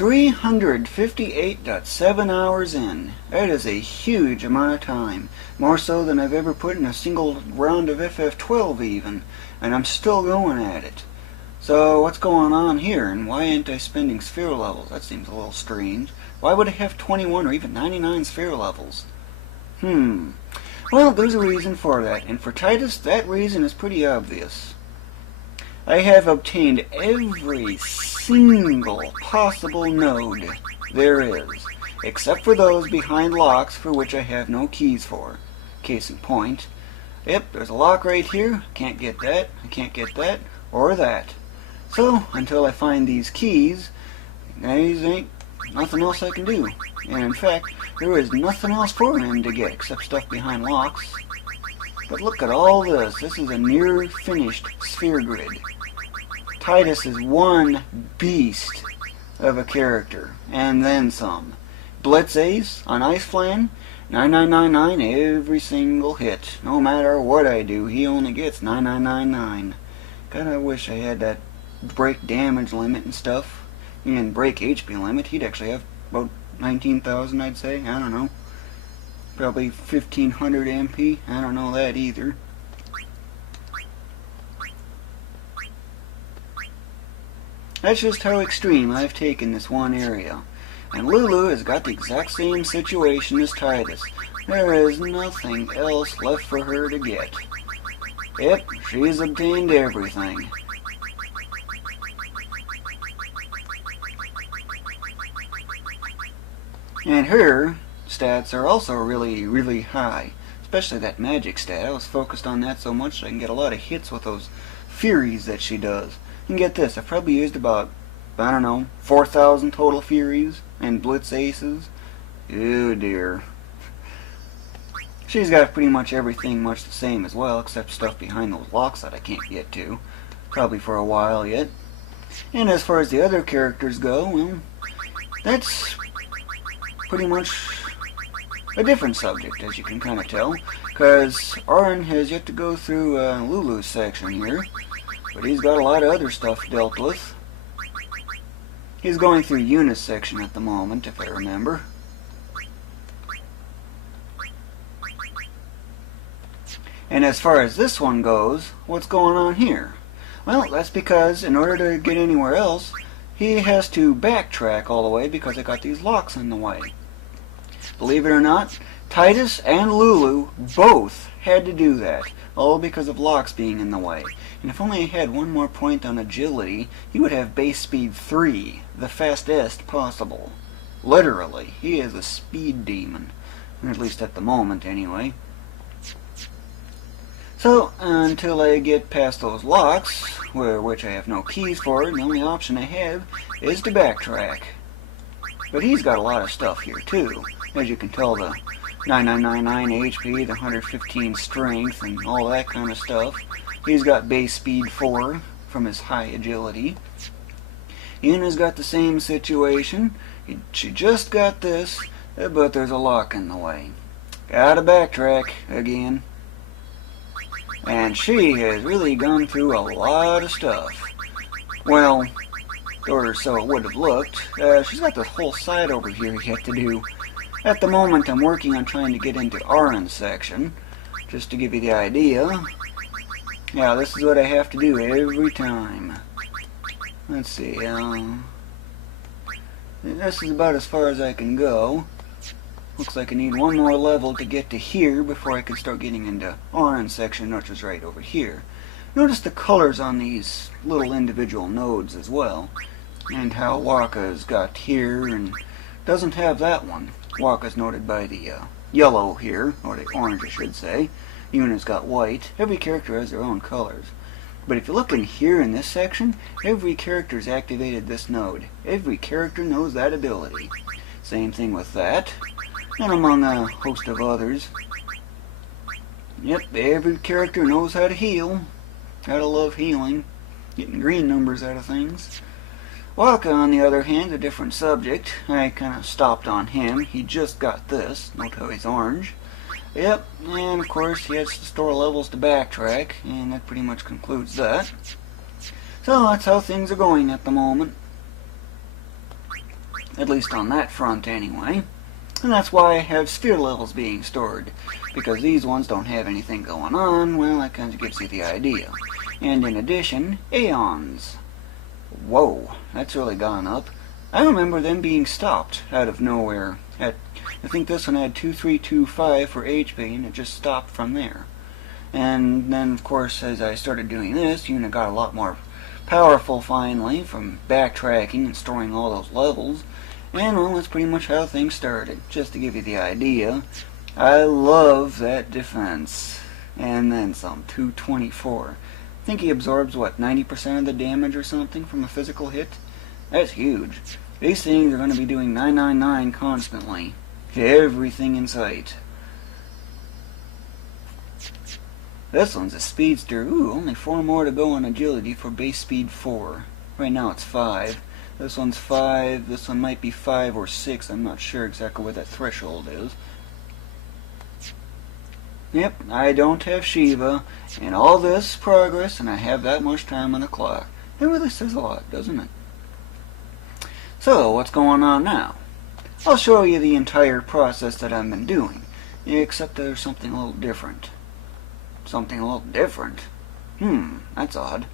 358.7 hours in. That is a huge amount of time. More so than I've ever put in a single round of FF12 even. And I'm still going at it. So what's going on here, and why ain't I spending sphere levels? That seems a little strange. Why would I have 21 or even 99 sphere levels? Well, there's a reason for that. And for Titus, that reason is pretty obvious. I have obtained every single possible node there is, except for those behind locks for which I have no keys for. Case in point. Yep, there's a lock right here. Can't get that, I can't get that, or that. So, until I find these keys, these ain't nothing else I can do. And in fact, there is nothing else for him to get except stuff behind locks. But look at all this. This is a near finished sphere grid. Titus is one beast of a character, and then some. Blitz Ace on Ice Flan, 9999 every single hit. No matter what I do, he only gets 9999. Kinda wish I had that break damage limit and stuff, and break HP limit. He'd actually have about 19,000, I'd say. I don't know. Probably 1500 MP. I don't know that either. That's just how extreme I've taken this one area. And Lulu has got the exact same situation as Titus. There is nothing else left for her to get. Yep, she's obtained everything. And her stats are also really, really high. Especially that magic stat. I was focused on that so much I can get a lot of hits with those furies that she does. And get this, I've probably used about, I don't know, 4,000 total furies and blitz aces. Oh dear. She's got pretty much everything much the same as well, except stuff behind those locks that I can't get to. Probably for a while yet. And as far as the other characters go, well, that's pretty much a different subject, as you can kind of tell. Because Aaron has yet to go through Lulu's section here. But he's got a lot of other stuff dealt with. He's going through Eunice section at the moment, if I remember. And as far as this one goes, what's going on here? Well, that's because in order to get anywhere else, he has to backtrack all the way because I got these locks in the way. Believe it or not, Titus and Lulu both had to do that, all because of locks being in the way. And if only he had one more point on agility, he would have base speed 3, the fastest possible. Literally, he is a speed demon. At least at the moment, anyway. So, until I get past those locks, which I have no keys for, and the only option I have is to backtrack. But he's got a lot of stuff here, too. As you can tell, the 9999 HP, the 115 strength, and all that kind of stuff. He's got base speed 4 from his high agility. Yuna's got the same situation. She just got this, but there's a lock in the way. Gotta backtrack again. And she has really gone through a lot of stuff. Well, or so it would have looked. She's got this whole side over here yet to do. At the moment, I'm working on trying to get into Aaron's section, just to give you the idea. Yeah, this is what I have to do every time. Let's see, this is about as far as I can go. Looks like I need one more level to get to here before I can start getting into Aaron's section, which is right over here. Notice the colors on these little individual nodes as well. And how Waka's got here and doesn't have that one. Waka's noted by the yellow here, or the orange I should say. Yuna's got white. Every character has their own colors. But if you look in here in this section, every character's activated this node. Every character knows that ability. Same thing with that, and among a host of others. Yep, every character knows how to heal. Gotta love healing. Getting green numbers out of things. Waka, on the other hand, a different subject. I kind of stopped on him. He just got this. Note how he's orange. Yep, and of course he has to store levels to backtrack, and that pretty much concludes that. So that's how things are going at the moment. at least on that front anyway. And that's why I have sphere levels being stored, because these ones don't have anything going on. Well, that kind of gives you the idea. And in addition, aeons. Whoa, that's really gone up. I remember them being stopped out of nowhere. I think this one had 2325 for HP, and it just stopped from there. And then, of course, as I started doing this, the unit got a lot more powerful finally from backtracking and storing all those levels. And, well, that's pretty much how things started, just to give you the idea. I love that defense. And then some, 224. I think he absorbs, what, 90% of the damage or something from a physical hit? That's huge. These things are going to be doing 999 constantly to everything in sight. This one's a speedster. Ooh, only 4 more to go on agility for base speed 4. Right now it's 5. This one's 5, this one might be 5 or 6, I'm not sure exactly what that threshold is. Yep, I don't have Shiva, and all this progress, and I have that much time on the clock. It really says a lot, doesn't it? So, what's going on now? I'll show you the entire process that I've been doing, except there's something a little different. Something a little different? That's odd.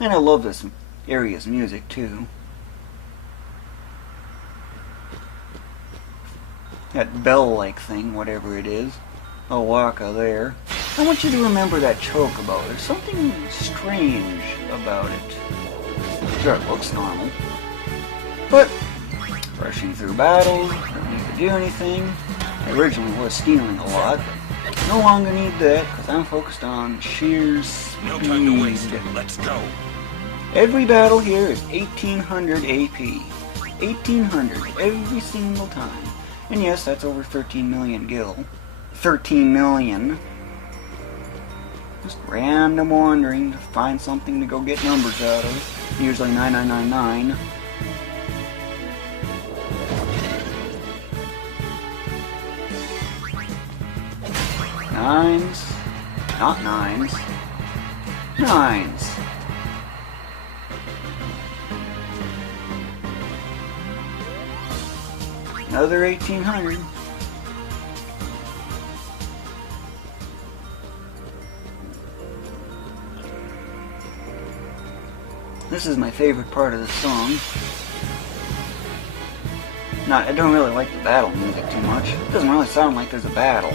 And I love this area's music too. That bell-like thing, whatever it is. Owaka there. I want you to remember that chocobo. There's something strange about it. Sure, it looks normal. But, rushing through battles, don't need to do anything. I originally was stealing a lot, but no longer need that, because I'm focused on sheer speed. No time to waste. Let's go. Every battle here is 1800 AP. 1800 every single time. And yes, that's over 13 million gil. 13 million. Just random wandering to find something to go get numbers out of. Usually 9999. Nines. Not nines. Nines. Another 1800. This is my favorite part of the song. I don't really like the battle music too much. It doesn't really sound like there's a battle.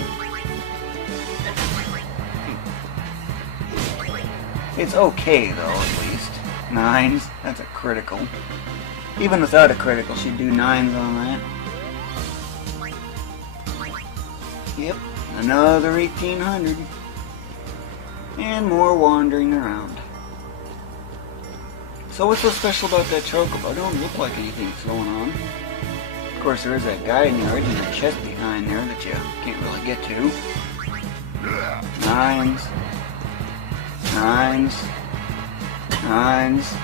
It's okay though, at least. Nines, that's a critical. Even without a critical, she'd do 9s on that. Yep, another 1800. And more wandering around. So what's so special about that chocobo? It don't look like anything's going on. Of course, there is that guiding yard and that chest behind there that you can't really get to. 9s. 9s. 9s.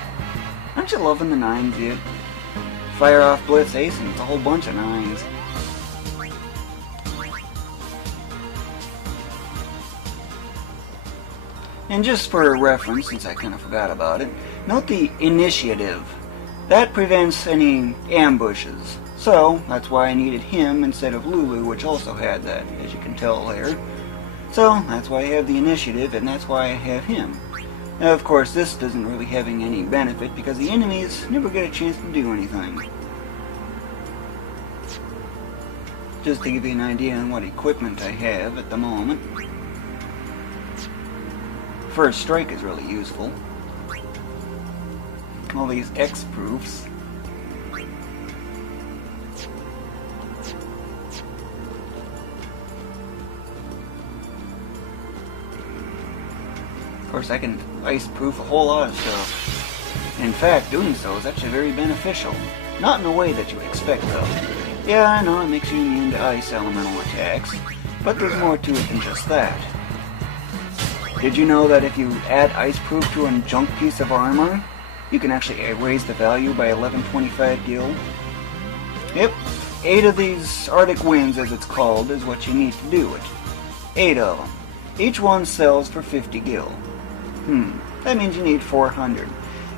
Aren't you loving the 9s yet? Fire off Blitz Ace and it's a whole bunch of 9s. And just for reference, since I kind of forgot about it, note the initiative. That prevents any ambushes. So, that's why I needed him instead of Lulu, which also had that, as you can tell there. So, that's why I have the initiative, and that's why I have him. Now, of course, this doesn't really have any benefit, because the enemies never get a chance to do anything. Just to give you an idea on what equipment I have at the moment. First Strike is really useful. All these X-proofs. Of course, I can ice-proof a whole lot of stuff. In fact, doing so is actually very beneficial. Not in a way that you would expect, though. Yeah, I know it makes you immune to ice elemental attacks, but there's more to it than just that. Did you know that if you add Iceproof to a junk piece of armor, you can actually raise the value by 1125 gil? Yep, 8 of these Arctic Winds, as it's called, is what you need to do it. 8 of them. Each one sells for 50 gil. That means you need 400.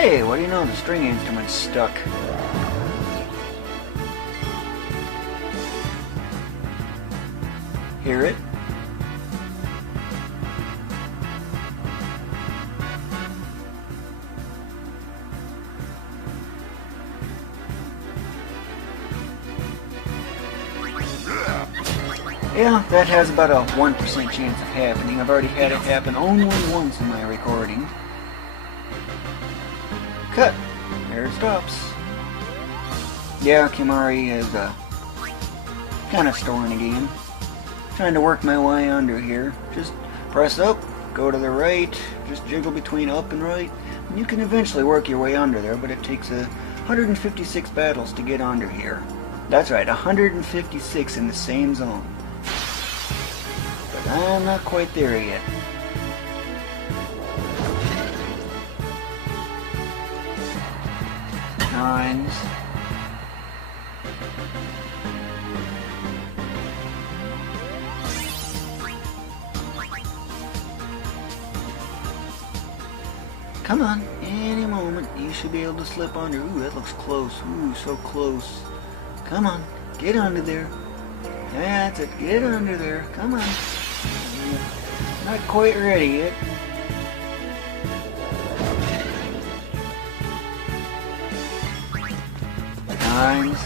Hey, what do you know? The string instrument's stuck. Hear it? Yeah, that has about a 1% chance of happening. I've already had it happen only once in my recording. Cut. There it stops. Yeah, Kimari is kind of storing again. Trying to work my way under here. Just press up, go to the right, just jiggle between up and right, and you can eventually work your way under there, but it takes 156 battles to get under here. That's right, 156 in the same zone. But I'm not quite there yet. Nines. Come on, any moment you should be able to slip under. Ooh, that looks close. Ooh, so close. Come on, get under there. That's it, get under there. Come on. Not quite ready yet. Nines.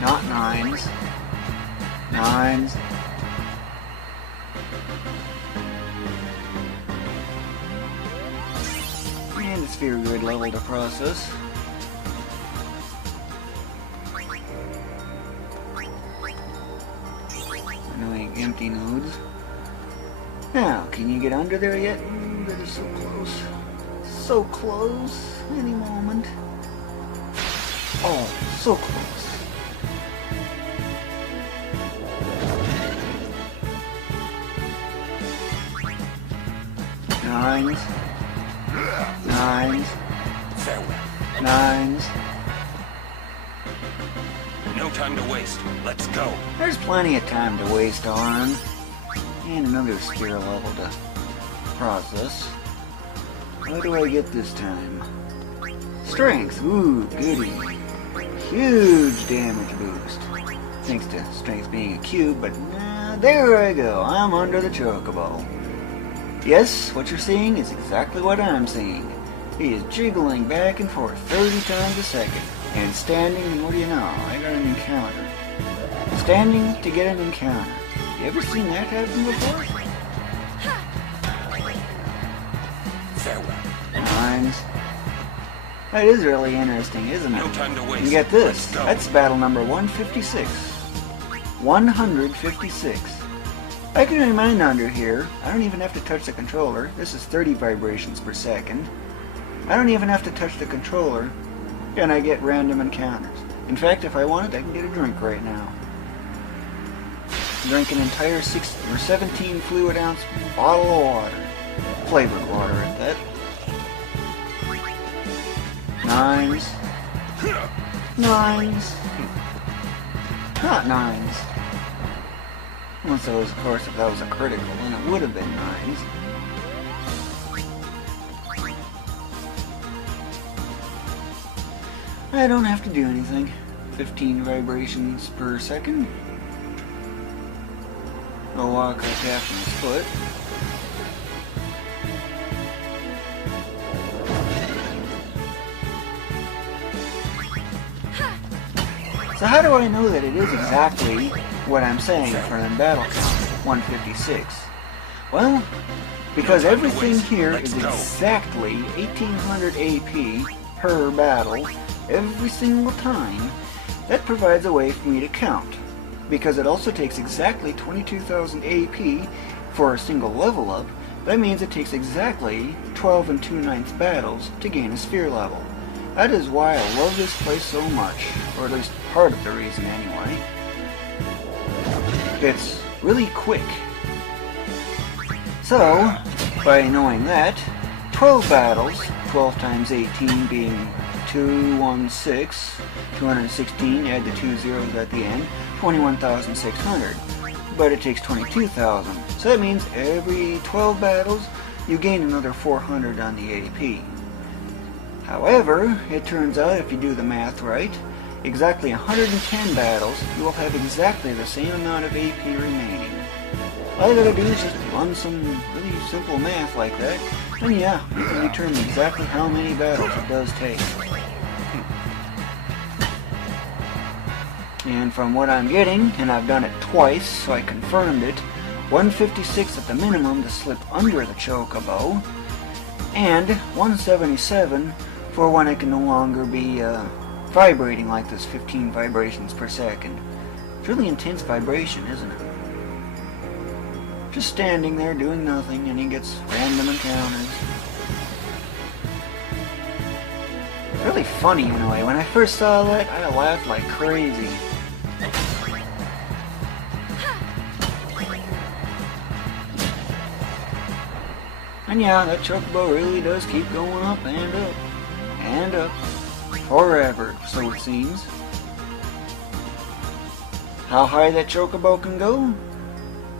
Not nines. Nines. And it's very good level to process. Annoying empty nodes. Now, can you get under there yet? Ooh, that is so close. So close. Any moment. Oh, so close. Nines. Nines. Farewell. Nines. No time to waste. Let's go. There's plenty of time to waste on. And another sphere level to process. What do I get this time? Strength. Ooh, goody. Huge damage boost. Thanks to strength being a cube, but there I go. I'm under the chocobo. Yes, what you're seeing is exactly what I'm seeing. He is jiggling back and forth 30 times a second. And standing, and what do you know? I got an encounter. Standing to get an encounter. You ever seen that happen before? Farewell. Nines. That is really interesting, isn't it? No time to waste. And get this. Let's go. That's battle number 156. 156. I can remind under here, I don't even have to touch the controller. This is 30 vibrations per second. I don't even have to touch the controller, and I get random encounters. In fact, if I wanted, I can get a drink right now. Drink an entire 17 fluid ounce bottle of water. Flavored water at that. Nines. Nines. Not nines. Unless it was, of course, if that was a critical, then it would have been nines. I don't have to do anything. 15 vibrations per second. I'll walk like half in his foot. So how do I know that it is exactly what I'm saying for the battle count, 156? Well, because everything here is exactly 1800 AP per battle every single time. That provides a way for me to count. Because it also takes exactly 22,000 AP for a single level up, that means it takes exactly 12 2/9 battles to gain a sphere level. That is why I love this place so much, or at least part of the reason anyway. It's really quick. So, by knowing that, 12 battles, 12 times 18 being 216, 216, add the 2 zeros at the end, 21,600. But it takes 22,000. So that means every 12 battles, you gain another 400 on the AP. However, it turns out if you do the math right, exactly 110 battles, you will have exactly the same amount of AP remaining. All you gotta do is just run some really simple math like that, and yeah, you can determine exactly how many battles it does take. And from what I'm getting, and I've done it twice, so I confirmed it, 156 at the minimum to slip under the chocobo, and 177 for when it can no longer be vibrating like this, 15 vibrations per second. It's really intense vibration, isn't it? Just standing there doing nothing, and he gets random encounters. It's really funny in a way. When I first saw that, I laughed like crazy. And yeah, that chocobo really does keep going up and up and up forever, so it seems. How high that chocobo can go?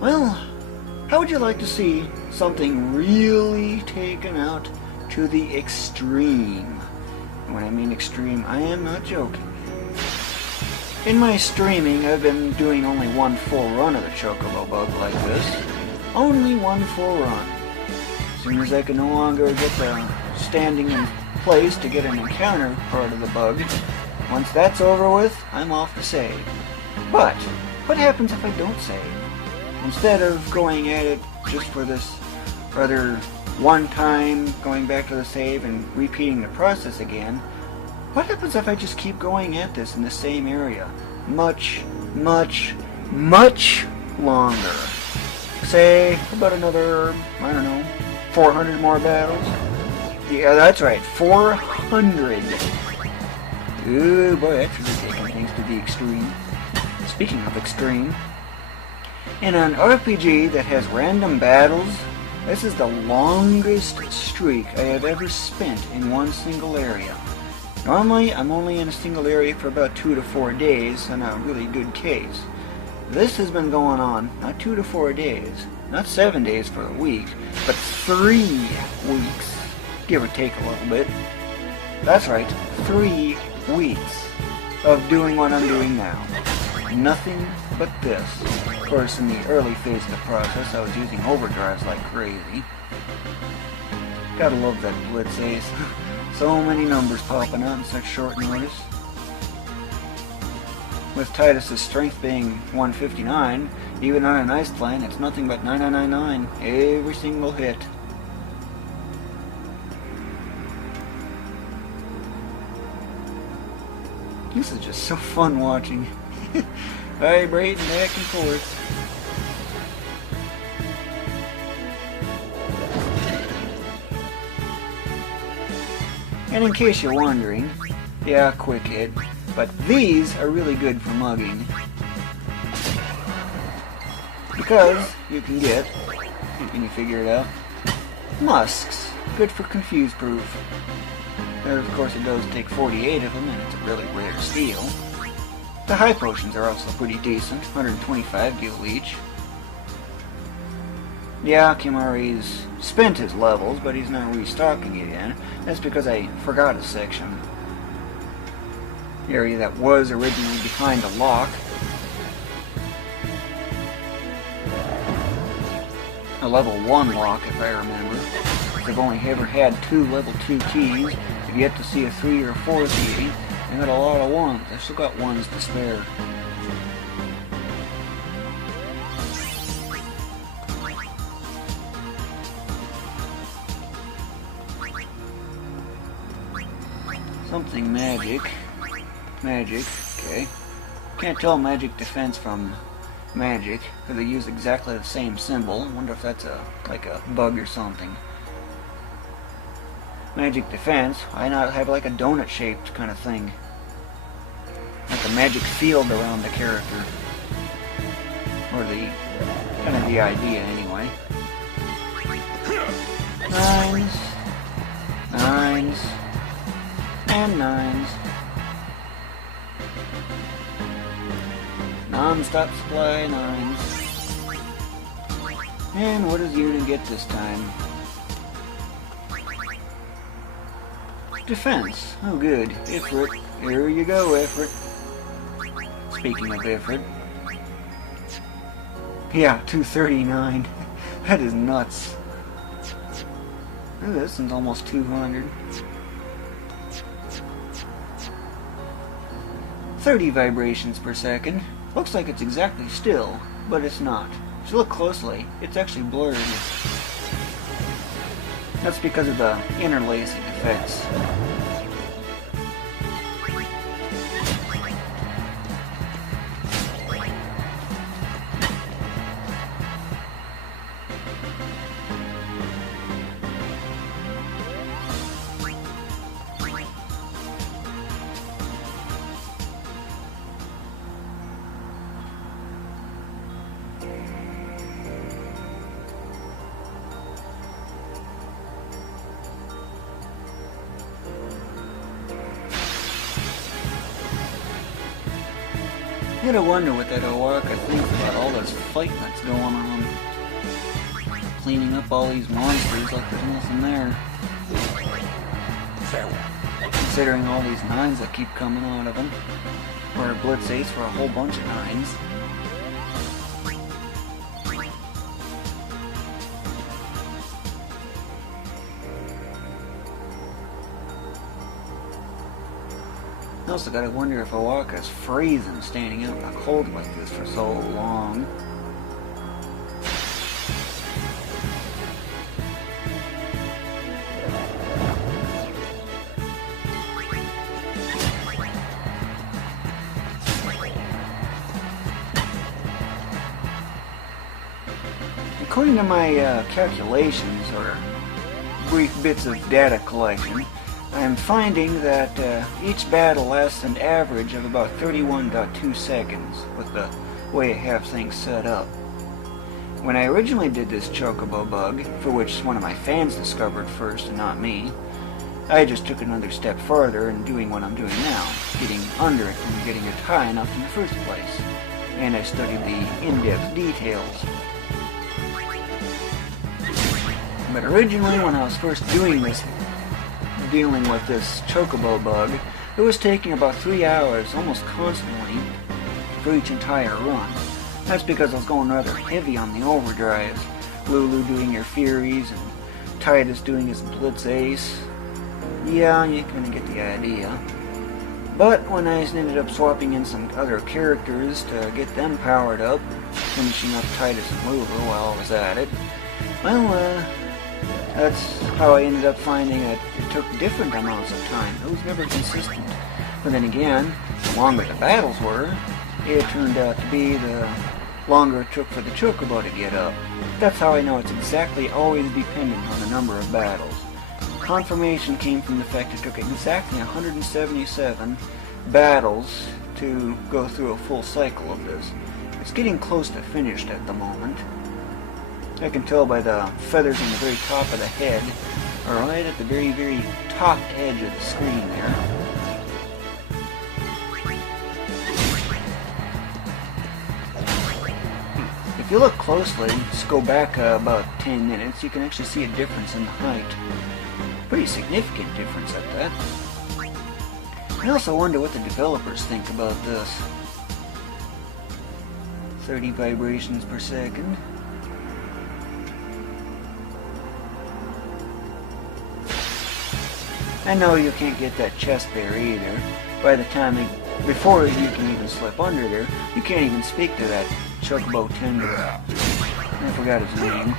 Well, how would you like to see something really taken out to the extreme? When I mean extreme, I am not joking. In my streaming, I've been doing only one full run of the chocobo bug like this. Only one full run. As soon as I can no longer get the standing in place to get an encounter part of the bug, once that's over with, I'm off to save. But, what happens if I don't save? Instead of going at it just for this rather one time, going back to the save and repeating the process again, what happens if I just keep going at this in the same area? Much, much, much longer. Say, about another, I don't know, 400 more battles? Yeah, that's right, 400! Ooh, boy, that's really taking things to the extreme. Speaking of extreme, in an RPG that has random battles, this is the longest streak I have ever spent in one single area. Normally, I'm only in a single area for about 2 to 4 days in a really good case. This has been going on, not 2 to 4 days, not 7 days for a week, but 3 weeks, give or take a little bit. That's right, 3 weeks of doing what I'm doing now. Nothing but this. Of course, in the early phase of the process, I was using overdrives like crazy. Gotta love that Blitz Ace. So many numbers popping out in such short notice. With Titus's strength being 159, even on an ice plane, it's nothing but 9999 every single hit. This is just so fun watching. Vibrating back and forth. And in case you're wondering, yeah, quick hit, but these are really good for mugging. Because you can get, can you figure it out? Musks. Good for confuse proof. There, of course, it does take 48 of them, and it's a really rare steal. The high potions are also pretty decent, 125 deal each. Yeah, Kimari's spent his levels, but he's not restocking again. That's because I forgot a section. The area that was originally behind a lock. A level 1 lock, if I remember. I've only ever had 2 level 2 keys. I've yet to see a 3 or 4 key. I got a lot of 1s. I've still got 1s to spare. Something magic. Magic, okay. Can't tell magic defense from magic, because they use exactly the same symbol. I wonder if that's like a bug or something. Magic defense, why not have like a donut shaped kind of thing? Like a magic field around the character. Or the kind of the idea anyway. 9s, 9s, and 9s. Non-stop supply 9s. And what does Unit get this time? defense. Oh good. Ifrit. Here you go, Ifrit. Speaking of Ifrit. Yeah, 239. That is nuts. Ooh, this one's almost 200. 30 vibrations per second. Looks like it's exactly still, but it's not. If you look closely, it's actually blurred. That's because of the interlacing effects. You gotta wonder what that Owaka thinks about all this fighting that's going on. Cleaning up all these monsters like there's nothing there. Considering all these 9s that keep coming out of him. Or a Blitz Ace for a whole bunch of 9s. I also gotta wonder if Owaka's freezing standing out in the cold like this for so long. According to my calculations, or brief bits of data collection, I'm finding that each battle lasts an average of about 31.2 seconds with the way I have things set up. When I originally did this chocobo bug, for which one of my fans discovered first and not me, I just took another step farther in doing what I'm doing now, getting under it and getting it high enough in the first place, and I studied the in-depth details. But originally, when I was first dealing with this chocobo bug, it was taking about 3 hours almost constantly for each entire run. That's because I was going rather heavy on the overdrives. Lulu doing her Furies and Titus doing his Blitz Ace. Yeah, you kind of get the idea. But when I ended up swapping in some other characters to get them powered up, finishing up Titus and Lulu while I was at it, well, that's how I ended up finding that it took different amounts of time. It was never consistent. But then again, the longer the battles were, it turned out to be the longer it took for the chocobo to get up. That's how I know it's exactly always dependent on the number of battles. Confirmation came from the fact it took exactly 177 battles to go through a full cycle of this. It's getting close to finished at the moment. I can tell by the feathers on the very top of the head, or right at the very, very top edge of the screen there. If you look closely, just go back about 10 minutes, you can actually see a difference in the height. Pretty significant difference at that. I also wonder what the developers think about this. 30 vibrations per second. I know you can't get that chest there either. By the time before you can even slip under there, you can't even speak to that chocobo tender. I forgot his name.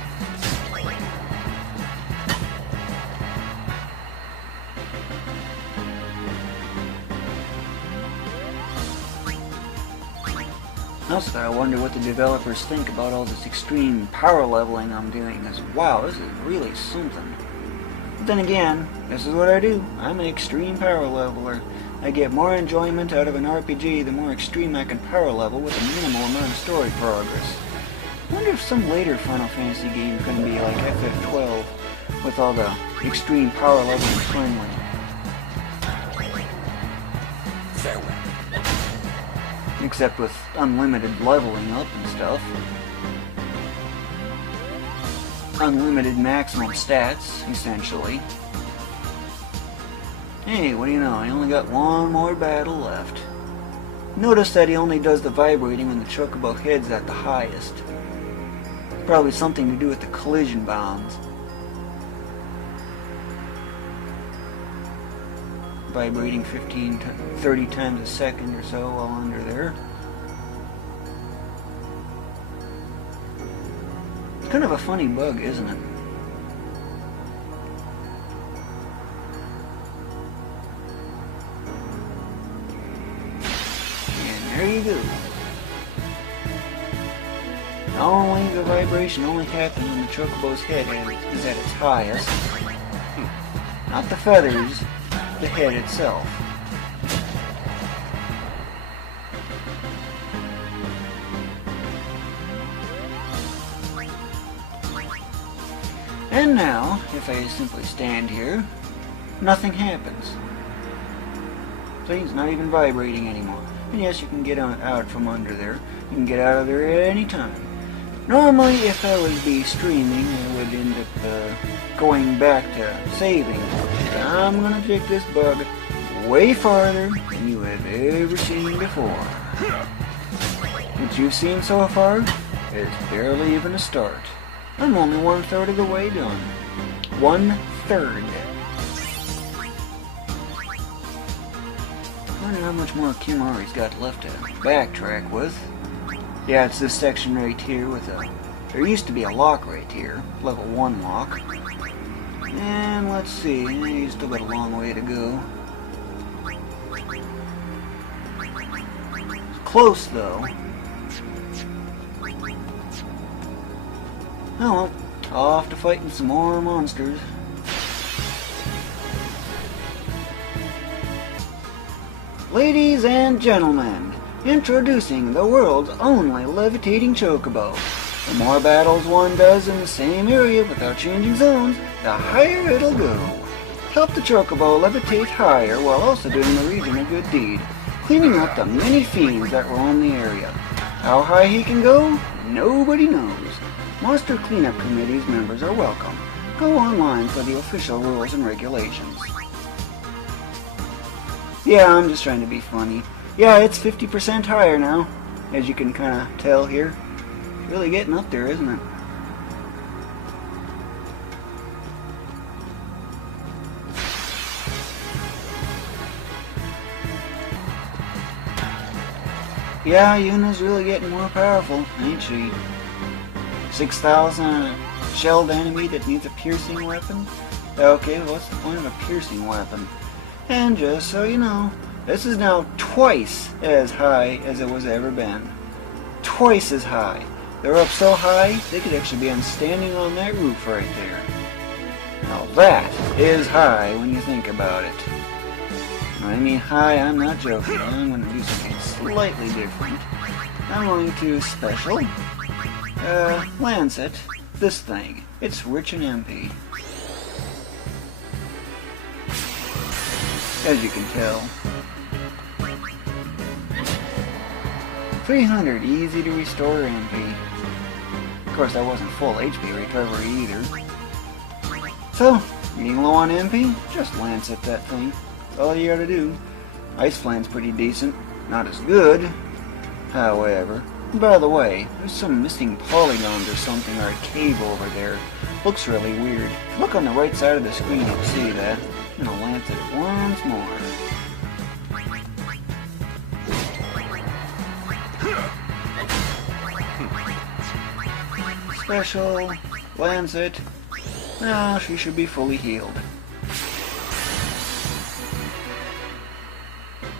I also gotta wonder what the developers think about all this extreme power leveling I'm doing. Wow, this is really something. But then again, this is what I do. I'm an extreme power leveler. I get more enjoyment out of an RPG the more extreme I can power level with a minimal amount of story progress. I wonder if some later Final Fantasy game is going to be like FF12 with all the extreme power leveling friendly. Except with unlimited leveling up and stuff. Unlimited maximum stats, essentially. Hey, what do you know? I only got one more battle left. Notice that he only does the vibrating when the chocobo heads at the highest. Probably something to do with the collision bounds. Vibrating 30 times a second or so while under there. It's kind of a funny bug, isn't it? And there you go. Only the vibration only happens when the chocobo's head is at its highest. Not the feathers, the head itself. And now, if I simply stand here, nothing happens. See, it's not even vibrating anymore. And yes, you can get out from under there. You can get out of there at any time. Normally, if I would be streaming, I would end up going back to saving. But I'm going to take this bug way farther than you have ever seen before. What you've seen so far is barely even a start. I'm only 1/3 of the way done. 1/3. I wonder how much more Kimari's got left to backtrack with. Yeah, it's this section right here with a... There used to be a lock right here. Level 1 lock. And let's see, you still got a long way to go. Close though. Oh well, off to fighting some more monsters. Ladies and gentlemen, introducing the world's only levitating chocobo. The more battles one does in the same area without changing zones, the higher it'll go. Help the chocobo levitate higher while also doing the region a good deed, cleaning up the many fiends that roam the area. How high he can go? Nobody knows. Monster Cleanup Committee's members are welcome. Go online for the official rules and regulations. Yeah, I'm just trying to be funny. Yeah, it's 50% higher now, as you can kind of tell here. It's really getting up there, isn't it? Yeah, Yuna's really getting more powerful, ain't she? 6,000 shelled enemy that needs a piercing weapon? Okay, what's the point of a piercing weapon? And just so you know, this is now twice as high as it was ever been. Twice as high. They're up so high, they could actually be standing on that roof right there. Now that is high when you think about it. When I mean high, I'm not joking. I'm going to do something slightly different. I'm going to special Lancet this thing. It's rich in MP. As you can tell. 300, easy to restore MP. Of course, that wasn't full HP recovery either. So, being low on MP, just Lancet that thing. That's all you gotta do. Ice Flame's pretty decent. Not as good, however. And by the way, there's some missing polygons or something, or a cave over there. Looks really weird. Look on the right side of the screen, you can see that. I'm gonna lance it once more. Special, Lancet. Now she should be fully healed.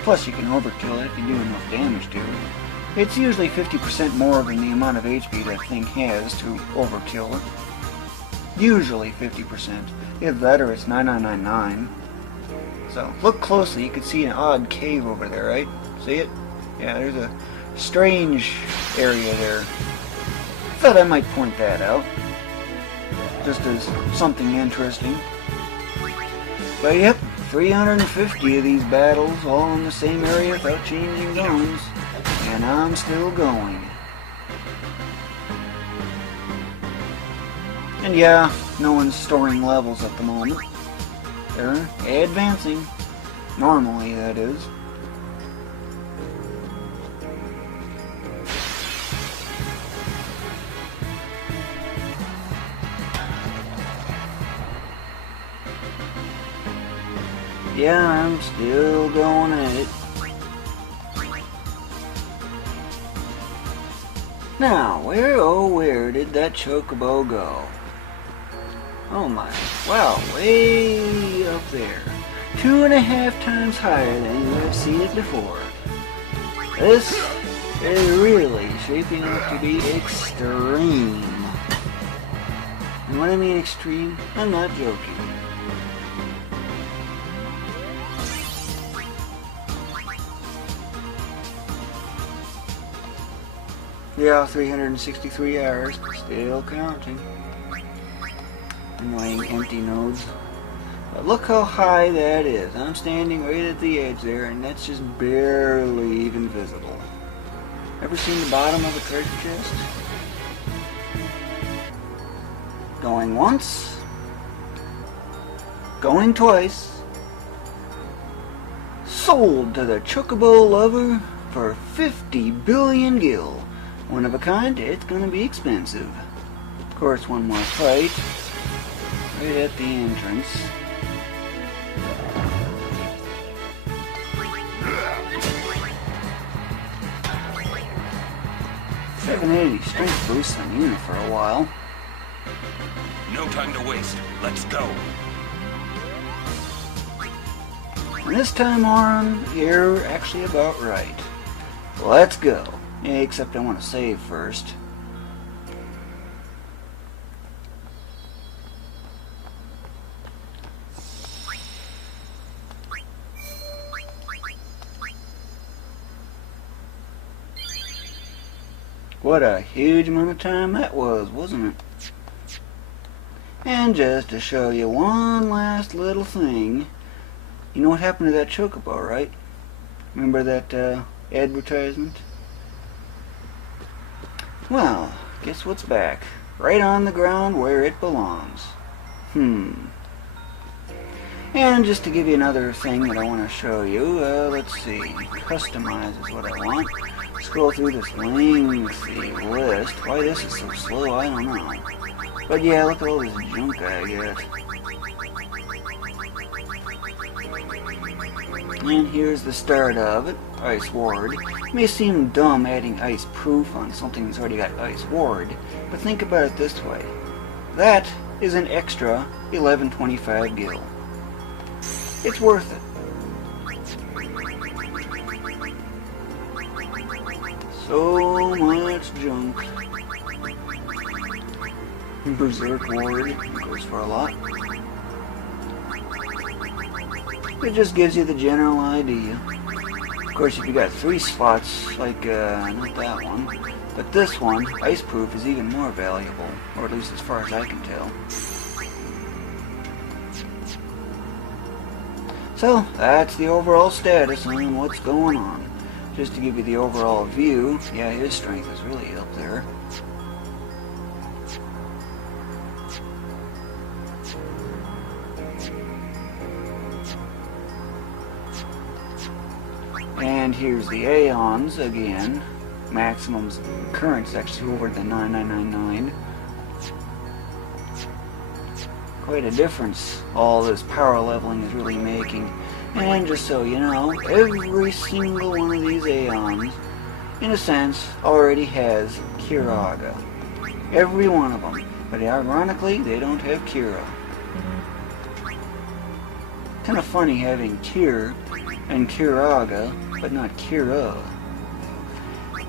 Plus you can overkill it if you do enough damage to it. It's usually 50% more than the amount of HP that thing has to overkill it. Usually 50%. Either that or it's 9999. So, look closely, you can see an odd cave over there, right? See it? Yeah, there's a strange area there. Thought I might point that out. Just as something interesting. But yep, 350 of these battles, all in the same area without changing zones. And I'm still going. And yeah, no one's storing levels at the moment. They're advancing. Normally, that is. Yeah, I'm still going at it. Now, where did that chocobo go? Oh my, wow, way up there. 2.5 times higher than you have seen it before. This is really shaping up to be extreme. And when I mean extreme, I'm not joking. Yeah, 363 hours, still counting. Annoying empty nodes. But look how high that is. I'm standing right at the edge there, and that's just barely even visible. Ever seen the bottom of a treasure chest? Going once. Going twice. Sold to the chocobo lover for 50 billion gil. One of a kind, it's gonna be expensive. Of course, one more fight. Right at the entrance. $780 strength boost on unit for a while. No time to waste. Let's go. And this time on, you're actually about right. Let's go. Except I want to save first. What a huge amount of time that was, wasn't it? And just to show you one last little thing, you know what happened to that chocobo, right? Remember that advertisement? Well, guess what's back? Right on the ground where it belongs. And just to give you another thing that I want to show you, let's see, customize is what I want. Scroll through this lengthy list. Why this is so slow, I don't know. But yeah, look at all this junk I get. And here's the start of it, Ice Ward. It may seem dumb adding Ice Proof on something that's already got Ice Ward, but think about it this way. That is an extra 1125 gil. It's worth it. So much junk. Berserk Ward goes for a lot. It just gives you the general idea. Of course, if you got 3 spots, like, not that one, but this one, Ice Proof, is even more valuable, or at least as far as I can tell. So, that's the overall status on what's going on. Just to give you the overall view, yeah, his strength is really up there. And here's the Aeons again. Maximum's current's actually over the 9999. Quite a difference all this power leveling is really making. And just so you know, every single one of these Aeons, in a sense, already has Kiraga. Every one of them. But ironically, they don't have Kira. Kind of funny having Kir and Kiraga, but not Kira.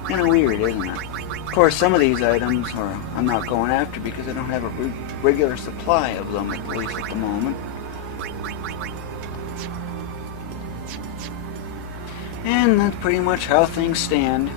Kind of weird, isn't it? Of course, some of these items I'm not going after because I don't have a regular supply of them, at least at the moment. And that's pretty much how things stand